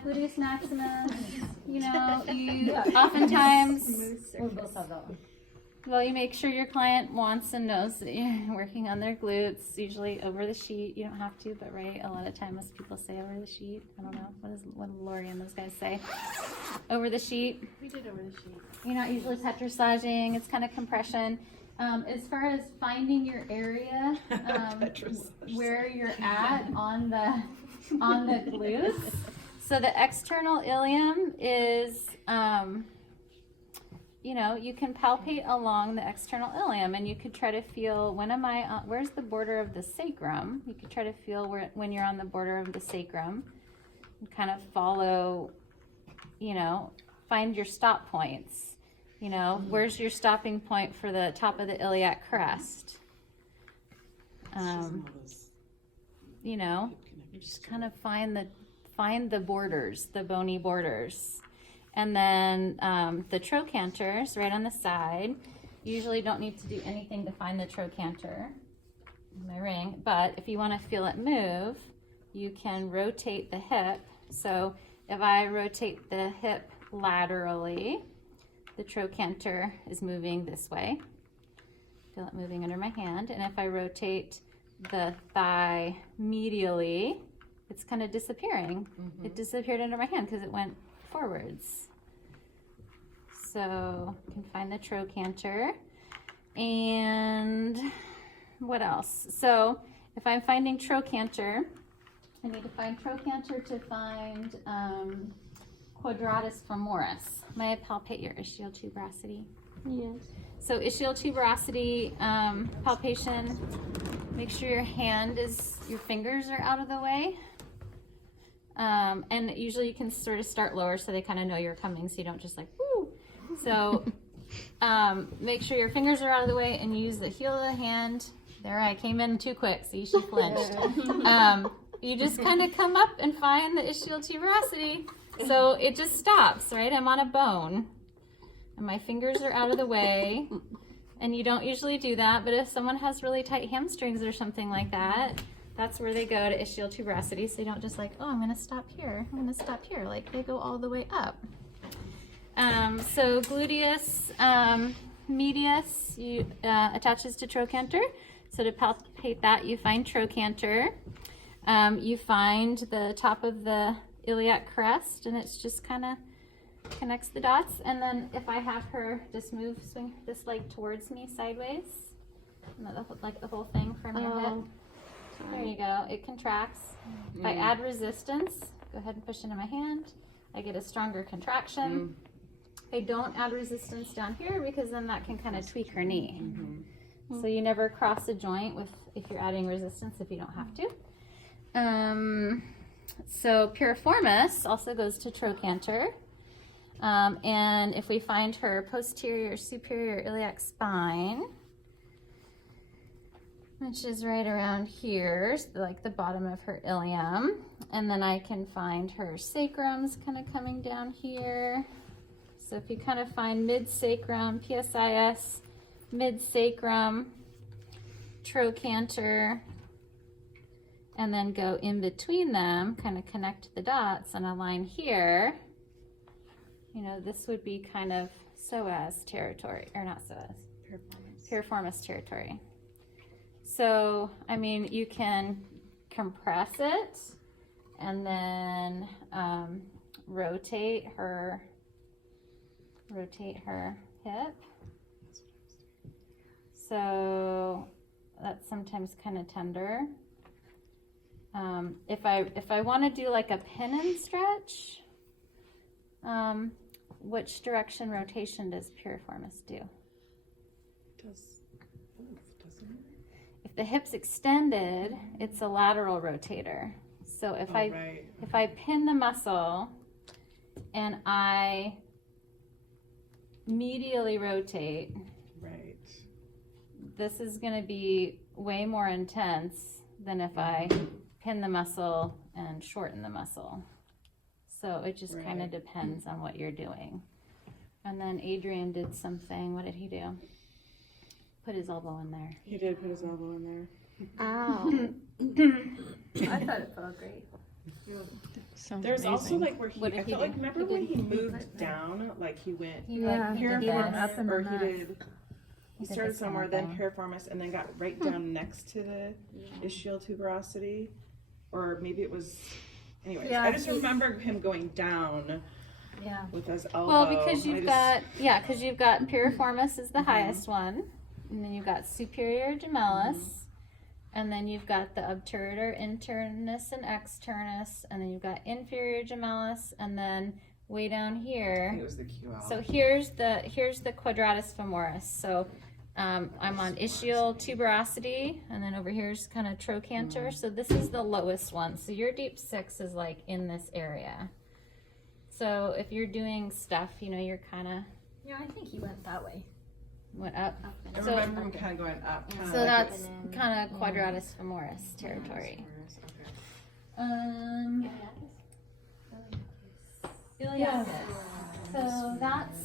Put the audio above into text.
gluteus maximus, you oftentimes, We both have that one. well, you make sure your client wants and knows that you're working on their glutes, usually over the sheet. You don't have to, but right, a lot of times people say over the sheet. I don't know, what do Lori and those guys say? Over the sheet. We did over the sheet. You're not usually petrissaging, it's kind of compression. As far as finding your area, where you're at on the glutes. So the external ilium is, you can palpate along the external ilium, and you could try to feel, where's the border of the sacrum? You could try to feel when you're on the border of the sacrum, and kind of follow, find your stop points. Where's your stopping point for the top of the iliac crest? Just kind of find the borders, the bony borders. And then the trochanters right on the side. Usually don't need to do anything to find the trochanter in my ring, but if you want to feel it move, you can rotate the hip. So if I rotate the hip laterally, the trochanter is moving this way. Feel it moving under my hand. And if I rotate the thigh medially, it's kind of disappearing. Mm-hmm. It disappeared under my hand because it went forwards. So you can find the trochanter. And what else? So if I'm finding trochanter, I need to find trochanter to find quadratus femoris. May I palpate your ischial tuberosity? Yes. So ischial tuberosity palpation, make sure your fingers are out of the way. And usually you can sort of start lower so they kind of know you're coming, so you don't just like, woo. So make sure your fingers are out of the way and use the heel of the hand. There, I came in too quick, so she flinched. You just kind of come up and find the ischial tuberosity. So it just stops, right? I'm on a bone and my fingers are out of the way. And you don't usually do that, but if someone has really tight hamstrings or something like that, that's where they go to ischial tuberosity. So you don't just like, oh, I'm gonna stop here. I'm gonna stop here. Like they go all the way up. So gluteus medius attaches to trochanter. So to palpate that, you find trochanter. You find the top of the iliac crest, and it's just kind of connects the dots. And then if I have her just swing this leg towards me sideways, like the whole thing from your hip. There you go. It contracts. If I add resistance, go ahead and push into my hand. I get a stronger contraction. I don't add resistance down here because then that can kind of tweak her knee. So you never cross a joint if you're adding resistance if you don't have to. So piriformis also goes to trochanter. And if we find her posterior superior iliac spine, which is right around here, so like the bottom of her ilium, and then I can find her sacrums kind of coming down here. So if you kind of find mid-sacrum, PSIS, mid-sacrum, trochanter, and then go in between them, kind of connect the dots on a line here, this would be kind of psoas territory, or not psoas, piriformis territory. So, you can compress it and then rotate her hip. So that's sometimes kind of tender. If I want to do like a pin and stretch, which direction rotation does piriformis do? Does both, doesn't it? If the hip's extended, it's a lateral rotator. So if I pin the muscle and I medially rotate, this is going to be way more intense than if I pin the muscle and shorten the muscle. So it just kind of depends on what you're doing. And then Adrian did something. What did he do? Put his elbow in there. He did put his elbow in there. Ow. I thought it felt great. Sounds There's also amazing. like where he, What did I he felt do? like, remember when he moved down, like he went He Yeah, like he did did this. up and or then he up. did, he did started this kind somewhere, of then thing. piriformis, and then got right down next to the ischial tuberosity, or maybe it was, anyways, Yeah, I just he- remember him going down Yeah. with his elbow. Well, because I you've just- because you've got piriformis is the highest one, and then you've got superior gemellus, and then you've got the obturator internus and externus, and then you've got inferior gemellus, and then way down I think here. it was the QL. So here's the quadratus femoris. So I'm on ischial tuberosity, and then over here's kind of trochanter. So this is the lowest one. So your deep 6 is like in this area. So if you're doing stuff, you know, you're kind of Yeah, I think he went that way. went up. I So- remember him kind of going up. Kinda So like that's and then- kind of quadratus femoris territory. Okay. Iliacus. So that's